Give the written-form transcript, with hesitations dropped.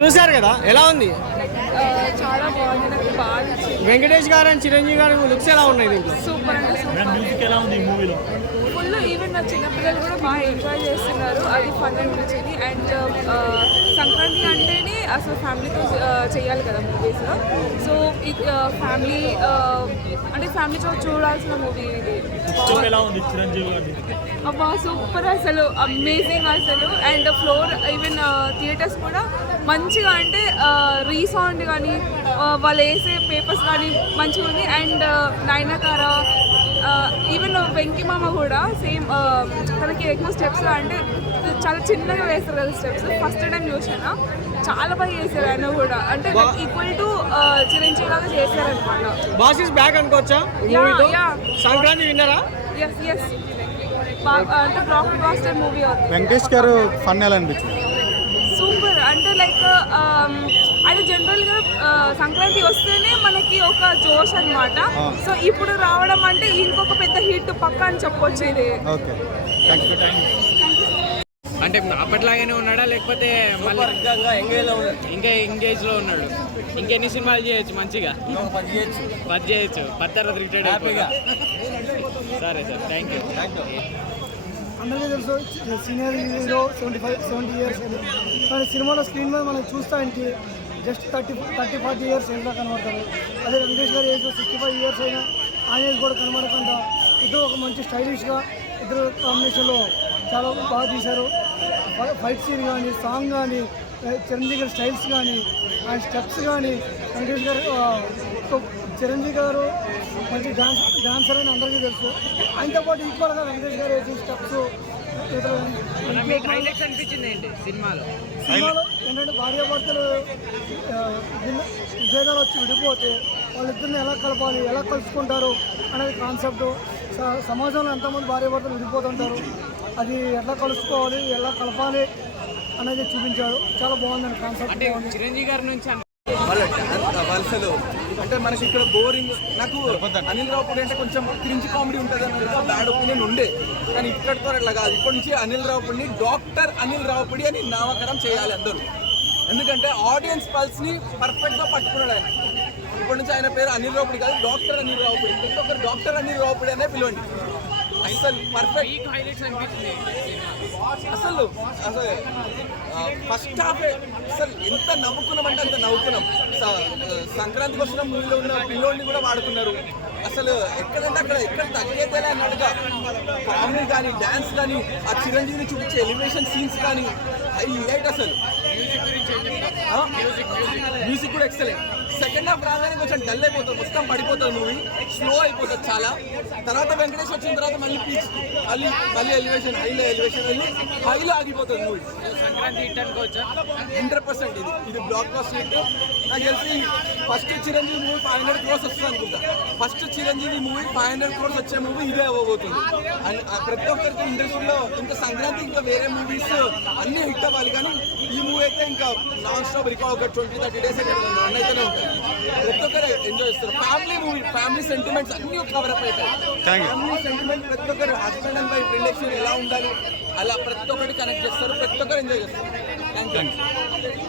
చూసారు కదా, ఎలా ఉంది? చాలా బాగుంది, నాకు బాగా నచ్చింది. వెంకటేష్ గారు అండ్ చిరంజీవి గారు లుక్స్ ఎలా ఉన్నాయి దీంట్లో? సూపర్ అంటే సూపర్. మ్యూజిక్ ఎలా ఉంది ఈ మూవీలో? ఫుల్ ఈవెన్ నా చిన్నపిల్లలు కూడా బాగా ఎంజాయ్ చేస్తున్నారు, అది ఫన్ అనిపించింది. అండ్ సంక్రాంతి అంటేనే అసలు ఫ్యామిలీతో చేయాలి కదా మూవీస్. సో ఇది ఫ్యామిలీ అంటే ఫ్యామిలీతో చూడాల్సిన మూవీ ఇది. ఎలా ఉంది చిరంజీవి గారి? అబ్బా సూపర్, అసలు అమేజింగ్ అసలు. అండ్ ఫ్లోర్ ఈవెన్ థియేటర్స్ కూడా మంచిగా, అంటే రీసౌండ్ కానీ వాళ్ళు వేసే పేపర్స్ కానీ మంచిగా ఉంది. అండ్ నయనతార ఈవెన్ వెంకీ మామ కూడా సేమ్ తనకి ఎక్కువ స్టెప్స్ అంటే చాలా చిన్నగా వేస్తారు కదా స్టెప్స్. ఫస్ట్ టైం చూసాను, చాలా బాగా చేశారు ఆయన కూడా, అంటే ఈక్వల్ టు చిరంజీవి లాగా చేశారనమాట. బాస్ ఇస్ బ్యాక్ అనుకోవచ్చా? సంక్రాంతి విన్నరా? ఎస్ ఎస్, అంటే బ్లాక్ బాస్టర్ మూవీ అవుతుంది. వెంకటేష్ గారు ఫన్ ఎలా అనిపించింది? సూపర్, అంటే లైక్ అది జనరల్గా సంక్రాంతి వస్తేనే మనకి ఒక జోష్ అనమాట. సో ఇప్పుడు రావడం అంటే ఇంకొక పెద్ద హిట్ పక్క అని చెప్పొచ్చు ఇది. Okay, thank you. అంటే అప్పట్లాగానే ఉన్నాడా లేకపోతే ఇంకా ఎంగేజ్ లో ఉన్నాడు? ఇంకెన్ని సినిమాలు చేయొచ్చు మంచిగా? 10 చేయొచ్చు. 10 తర్వాత రిటైర్డ్ అయిపోయిగా. సరే సార్, థ్యాంక్ యూ. అందరికీ తెలుసు సీనియర్ హీరో 70 ఇయర్స్ అని, కానీ సినిమాలో స్క్రీన్ మీద మనం చూస్తానికి జస్ట్ 30-40 ఇయర్స్ ఏజ్లో కనబడతారు. అదే వెంకటేష్ గారి ఏజ్ 65 ఇయర్స్ అయినా ఆయన ఏజ్ కూడా కనబడకుండా ఇద్దరు ఒక మంచి స్టైలిష్గా ఇద్దరు కాంబినేషన్లో చాలా బాగా తీశారు. ఫైట్ సీన్ కానీ, సాంగ్ కానీ, చిరంజీవి గారి స్టైల్స్ కానీ, ఆయన స్టెప్స్ కానీ, వెంకటేష్ గారు చిరంజీవి గారు మంచి డాన్సర్ అని అందరికీ తెలుసు. ఆయనతో పాటు ఈక్వల్గా వెంకటేష్ గారు వేసిన స్టెప్స్ సినిమాలో ఏంటంటే భార్యాభర్తలు విభేదాలు వచ్చి విడిపోతే వాళ్ళిద్దరిని ఎలా కలపాలి, ఎలా కలుసుకుంటారు అనేది కాన్సెప్ట్. సమాజంలో ఎంతమంది భార్యాభర్తలు విడిపోతుంటారు, అది ఎలా కలుసుకోవాలి, ఎలా కలపాలి అనేది చూపించారు. చాలా బాగుందండి కాన్సెప్ట్. చిరంజీవి గారి నుంచి వలసలు అంటే మనకి ఇక్కడ బోరింగ్. నాకు అనిల్ రావుపూడి అంటే కొంచెం క్రించి కామెడీ ఉంటుంది అనేది బ్యాడ్ ఒపీనియన్ ఉండే, కానీ ఇక్కడితో అట్లా కాదు. ఇప్పటి నుంచి అనిల్ రావుపూడిని డాక్టర్ అనిల్ రావుపూడి అని నామకరణం చేయాలి అందరూ. ఎందుకంటే ఆడియన్స్ పల్స్ని పర్ఫెక్ట్గా పట్టుకున్నాడు ఆయన. ఇప్పటి నుంచి ఆయన పేరు అనిల్ రావుపూడి కాదు, డాక్టర్ అనిల్ రావుపూడి. ప్రతి ఒక్కరు డాక్టర్ అనిల్ రావుపూడి అనే పిలవండి. అసలు పర్ఫెక్ట్ అసలు ఫస్ట్ హాఫ్ అసలు ఎంత నవ్వుకున్నామంటే అంత నవ్వుకున్నాం. సంక్రాంతికి వస్తున్న మూవీలో ఉన్న పిల్లోడిని కూడా వాడుకున్నారు. అసలు ఎక్కడంటే అక్కడ ఎక్కడ తగ్గేదేలా అన్నట్టుగా కామెడీ కానీ, డ్యాన్స్ కానీ, ఆ చిరంజీవిని చూపించే ఎలివేషన్ సీన్స్ కానీ హైలైట్. అసలు మ్యూజిక్ కూడా ఎక్సలెంట్. సెకండ్ హాఫ్ రాగానే కొంచెం డల్ అయిపోతుంది, మొత్తం పడిపోతుంది మూవీ, స్లో అయిపోతుంది చాలా. తర్వాత వెంకటేష్ వచ్చిన తర్వాత మళ్ళీ పీచ్, మళ్ళీ ఎలివేషన్, హైలో ఆగిపోతుంది మూవీ. సంక్రాంతి హిట్ అనుకోవచ్చా? 100% ఇది బ్లాక్ బస్టర్ హిట్. నాకు తెలిసి ఫస్ట్ చిరంజీవి మూవీ 500 crores వస్తుంది అనుకుంటా. ఫస్ట్ చిరంజీవి మూవీ 500 crores వచ్చే మూవీ ఇదే అవ్వబోతుంది. అండ్ ప్రతి ఒక్కరికి ఇండస్ట్రీలో ఇంకా సంక్రాంతి ఇంకా వేరే మూవీస్ అన్నీ హిట్ అవ్వాలి, కానీ ఈ మూవీ అయితే ఇంకా నాన్ స్టాప్ రికార్డ్ ఒక 20-30 days రన్ అయితేనే ఉంటుంది. ప్రతి ఒక్కరు ఎంజాయ్ చేస్తారు. ఫ్యామిలీ మూవీ, ఫ్యామిలీ సెంటిమెంట్స్ అన్నీ కవర్ అప్ అవుతాయి. ఫ్యామిలీ సెంటిమెంట్ ప్రతి ఒక్కరు హస్బెండ్ అండ్ వైఫ్ రిలేషన్ ఎలా ఉండాలి అలా ప్రతి ఒక్కటి కనెక్ట్ చేస్తారు, ప్రతి ఒక్కరు ఎంజాయ్ చేస్తారు. Thank you.